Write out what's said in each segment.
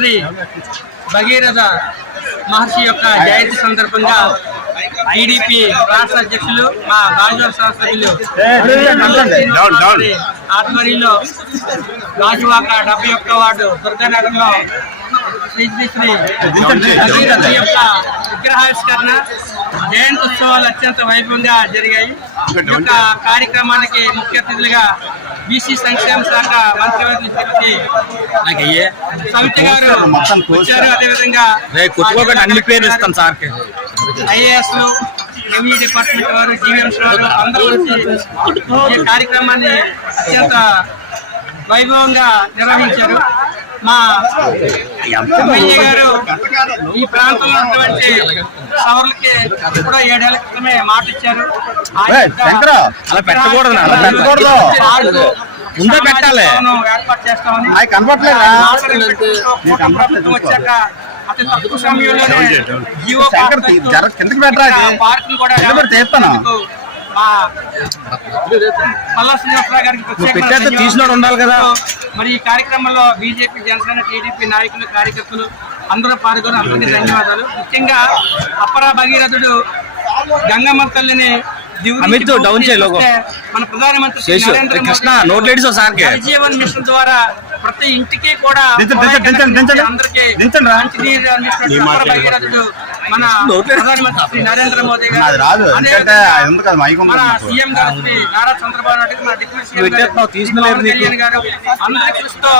శ్రీ భగీరథ మహర్షి యొక్క జయంతి సందర్భంగా టీడీపీ రాష్ట్ర అధ్యక్షులు మా డౌన్, డౌన్. ఆధ్వర్యంలో గాజువాక డెబ్బై ఒక్క వార్డు దుర్గానగర్లో శ్రీ శ్రీ శ్రీ భగీరథ యొక్క విగ్రహావిష్కరణ జయంత్యోత్సవాలు అత్యంత వైభవంగా జరిగాయి ఈ యొక్క కార్యక్రమానికి ముఖ్య అతిథులుగా బీసీ సంక్షేమ శాఖ మంత్రివర్గ శ్రీమతి సవిత గారు వచ్చారు అదేవిధంగా అన్ని పేర్లు ఇస్తాం సార్కి. ఐఏఎస్ రెవెన్యూ డిపార్ట్మెంట్ వారు జీవీఎంస్ వారు అందరూ వచ్చి ఈ కార్యక్రమాన్ని అత్యంత వైభవంగా నిర్వహించారు మా ఎమ్మెల్యే గారు ఈ ప్రాంతంలో ఉన్నటువంటి సవర్లకి కూడా ఏడేళ్ళ క్రితమే మాట ఇచ్చారు. పార్కు ముందే పెట్టాలి. ఏర్పాటు చేస్తామని ప్రభుత్వం వచ్చాక అతి తక్కువ సమయంలోనే జీవో పార్కును కూడా తీస్తాను. మా పల్లా శ్రీనివాసరావు గారికి. తీసినోడు ఉండాలి కదా. మరి ఈ కార్యక్రమంలో బీజేపీ జనసేన టీడీపీ నాయకులు కార్యకర్తలు అందరూ పాల్గొని అందరికీ ధన్యవాదాలు. ముఖ్యంగా అప్పరా భగీరథుడు గంగమ్మ తల్లిని అమిత్ డౌన్ చేయి మన ప్రధానమంత్రి కృష్ణ, నోట్ లేడీస్ జీవన్ మిషన్ ద్వారా ప్రతి ఇంటికి కూడా. అందరికీ. మంచినీరు భగీరథుడు మన. ప్రధానమంత్రి శ్రీ నరేంద్ర మోదీ గారు మన. సీఎం గారు శ్రీ నారా చంద్రబాబు నాయుడు మన డిప్యూటీ సీఎం గారు. కళ్యాణ్ గారు అందరి కృషితో.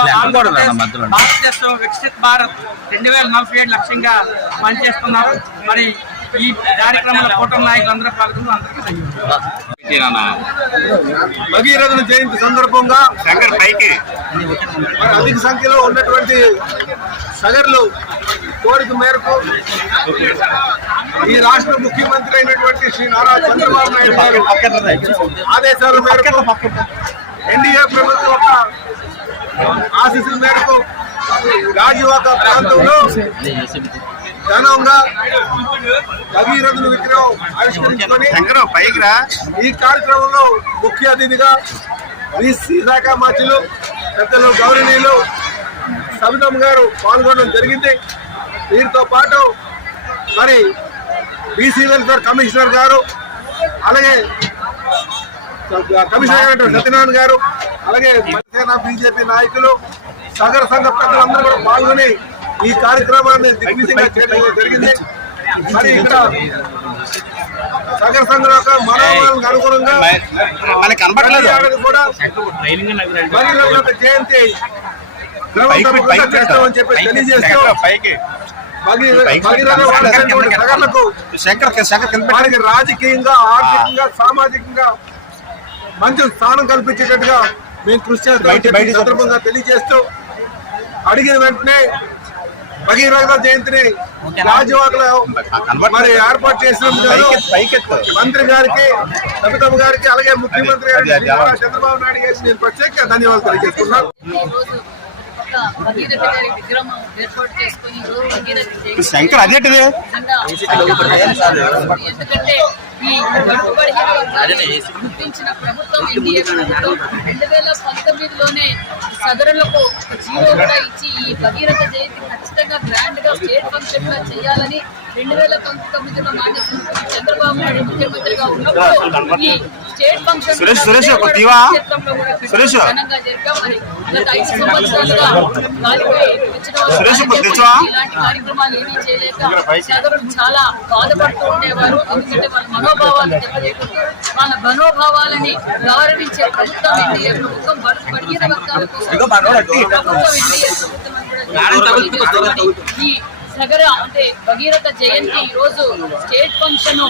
భారతదేశం వికసిత్ భారత్ రెండు వేల నలభై ఏడు లక్ష్యంగా పనిచేస్తున్నారు మరి ఈ కార్యక్రమంలో కూటమి నాయకులు అందరూ పాల్గొని అందరికీ ధన్యవాదాలు. భగీరథుని జయంతి సందర్భంగా శంకర్ పైకి. మరి అధిక సంఖ్యలో ఉన్నటువంటి సగర్లు కోరిక మేరకు ఈ రాష్ట్ర ముఖ్యమంత్రి అయినటువంటి శ్రీ నారా చంద్రబాబు నాయుడు గారు ఆదేశాల మేరకు ఎన్డీఏ ప్రభుత్వం యొక్క ఆశీస్సుల మేరకు గాజువాక ప్రాంతంలో భగీరథుని విగ్రహం ఆవిష్కరించుకొని శంకర్ పైకి రా. ఈ కార్యక్రమంలో ముఖ్య అతిథిగా బీసీ శాఖ మంత్రులు పెద్దలు గౌరవనీయులు సబితమ్మ గారు పాల్గొనడం జరిగింది. వీరితో పాటు మరి బీసీ వెల్ఫేర్ కమిషనర్ గారు అలాగే కమిషనర్ అయినటువంటి సత్యనారాయణ గారు అలాగే జనసేన బీజేపీ నాయకులు సగర సంఘ పెద్దలందరూ కూడా పాల్గొని ఈ కార్యక్రమాన్ని దిగ్విజయంగా చేయడం జరిగింది మరి ఇక్కడ సగర సంఘం యొక్క మనోభావాలకు అనుగుణంగా కూడా యొక్క జయంతి చేస్తామని చెప్పి తెలియజేస్తూ వారికి రాజకీయంగా ఆర్థికంగా సామాజికంగా మంచి స్థానం కల్పించేటట్టుగా మేము కృషి ఈ సందర్భంగా తెలియజేస్తూ అడిగిన వెంటనే భగీరథ జయంతిని రాజవాకలో మరి ఏర్పాటు చేసినందుకు మంత్రి గారికి సబితమ్మ గారికి అలాగే ముఖ్యమంత్రి గారికి చంద్రబాబు నాయుడు గారికి నేను ప్రత్యేక ధన్యవాదాలు తెలియజేస్తున్నాను శంకర్ అదేంటిది? ఎందుకంటే ఈ గుర్తించిన ప్రభుత్వం ఎన్డీఏ ప్రభుత్వం రెండు వేల పంతొమ్మిదిలోనే సదరులకు జీవో కూడా ఇచ్చి ఈ భగీరథ జయంతి ఖచ్చితంగా గ్రాండ్గా స్టేట్ ఫంక్షన్గా చేయాలని రెండు వేల పంతొమ్మిదిలో ముఖ్యమంత్రి చంద్రబాబు నాయుడు ముఖ్యమంత్రిగా ఉన్నప్పుడు ఈ స్టేట్ ఫంక్షన్. ఘనంగా జరిగాం మరి గత ఐదు సంవత్సరాలుగా? ఇలాంటి కార్యక్రమాలు ఏమీ చేయలేక సదరులు చాలా బాధపడుతూ ఉండేవారు ఎందుకంటే వాళ్ళ మనోభావాలు దెబ్బతింటుంటే వాళ్ళ మనోభావాలని గౌరవించే ప్రభుత్వం ఎన్డీఏ ప్రభుత్వం బడు- బడిగిన వర్గాల కోసం ప్రభుత్వం ఎన్డీఏ ప్రభుత్వం అని కూడా తెలియజేస్తున్నాను. ఈ సగర అంటే భగీరథ జయంతి ఈ రోజు స్టేట్ ఫంక్షన్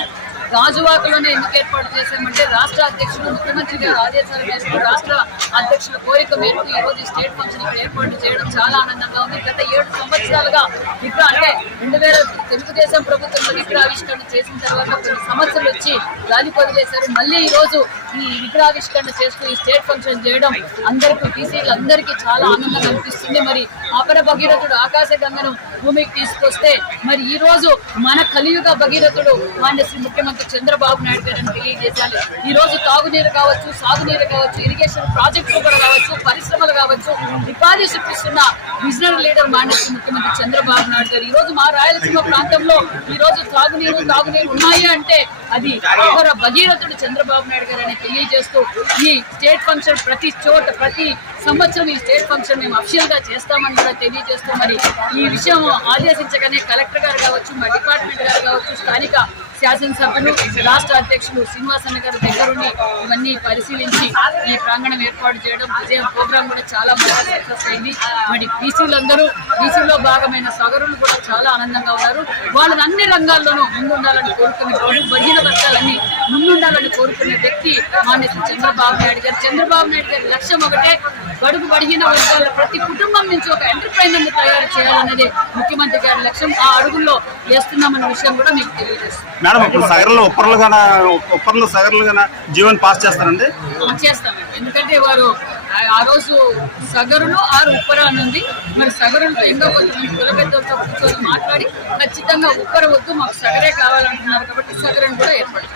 రాజువాకలోనే ఎందుకు ఏర్పాటు చేశామంటే రాష్ట్ర అధ్యక్షుడు ముఖ్యమంత్రి గారు ఆదేశాలు మేరకు రాష్ట్ర అధ్యక్షుల కోరిక మేరకు ఈ రోజు ఈ స్టేట్ ఫంక్షన్ ఇక్కడ ఏర్పాటు చేయడం చాలా ఆనందంగా ఉంది. గత ఏడు సంవత్సరాలుగా విగ్రహ అంటే రెండు వేల తెలుగుదేశం ప్రభుత్వంలో విగ్రహావిష్కరణ చేసిన తర్వాత కొన్ని సమస్యలు వచ్చి గాలి వదిలేశారు మళ్ళీ ఈ రోజు ఈ విగ్రహావిష్కరణ చేస్తూ ఈ స్టేట్ ఫంక్షన్ చేయడం అందరికీ బీసీలు అందరికీ చాలా ఆనందం అనిపిస్తుంది. మరి అపర భగీరథుడు ఆకాశ గంగను భూమికి తీసుకొస్తే మరి ఈ రోజు మన కలియుగ భగీరథుడు మాన్య శ్రీ ముఖ్యమంత్రి ముఖ్యమంత్రి చంద్రబాబు నాయుడు గారిని తెలియజేశాలి. ఈ రోజు తాగునీరు కావచ్చు సాగునీరు కావచ్చు ఇరిగేషన్ ప్రాజెక్టులు కూడా కావచ్చు పరిశ్రమలు కావచ్చు ఉపాధి సృష్టిస్తున్న విజనరీ లీడర్ మానేసి ముఖ్యమంత్రి చంద్రబాబు నాయుడు గారు. ఈ రోజు మా రాయలసీమ ప్రాంతంలో ఈ రోజు తాగునీరు తాగునీరు ఉన్నాయి అంటే అది అఘోర భగీరథుడు చంద్రబాబు నాయుడు గారు అని తెలియజేస్తూ ఈ స్టేట్ ఫంక్షన్ ప్రతి చోట ప్రతి సంవత్సరం ఈ స్టేట్ ఫంక్షన్ మేము అఫిషియల్గా చేస్తామని కూడా తెలియజేస్తూ మరి ఈ విషయం ఆదేశించగానే కలెక్టర్ గారు కావచ్చు మా డిపార్ట్మెంట్ గారు కావచ్చు స్థానిక శాసనసభ్యులు రాష్ట్ర అధ్యక్షులు శ్రీనివాసన్న గారి దగ్గరుండి ఇవన్నీ పరిశీలించి ఈ ప్రాంగణం ఏర్పాటు చేయడం విజయం ప్రోగ్రాం కూడా చాలా బాగా సక్సెస్ అయింది. మరి బీసీలందరూ బీసీలో భాగమైన సగరులు కూడా చాలా ఆనందంగా ఉన్నారు. వాళ్ళని అన్ని రంగాల్లోనూ ముందుండాలని కోరుకునే బడు బడిన వర్గాలన్నీ ముందుండాలని కోరుకునే వ్యక్తి మాన్య చంద్రబాబు నాయుడు గారు. చంద్రబాబు నాయుడు గారి లక్ష్యం ఒకటే బడుగు బడిగిన వర్గాల ప్రతి కుటుంబం నుంచి ఒక ఎంటర్ప్రైనర్ని తయారు చేయాలన్నదే ముఖ్యమంత్రి గారి లక్ష్యం. ఆ అడుగుల్లో వేస్తున్నామన్న విషయం కూడా మీకు తెలియజేస్తుంది. మేడం ఇప్పుడు సగర్లు ఉప్పర్లు గాన ఉప్పర్లు సగర్లు గాన జీవన్ పాస్ చేస్తారండి? చేస్తామండి. ఎందుకంటే వారు ఆ- రోజు సగరులు ఆరు ఉప్పర అని ఉంది. మరి సగరులతో ఇంకా కొంతమంది కుల పెద్దలతో కూర్చొని మాట్లాడి ఖచ్చితంగా ఉప్పర వద్దు మాకు సగరే కావాలంటున్నారు కాబట్టి సగరని కూడా చేస్తాం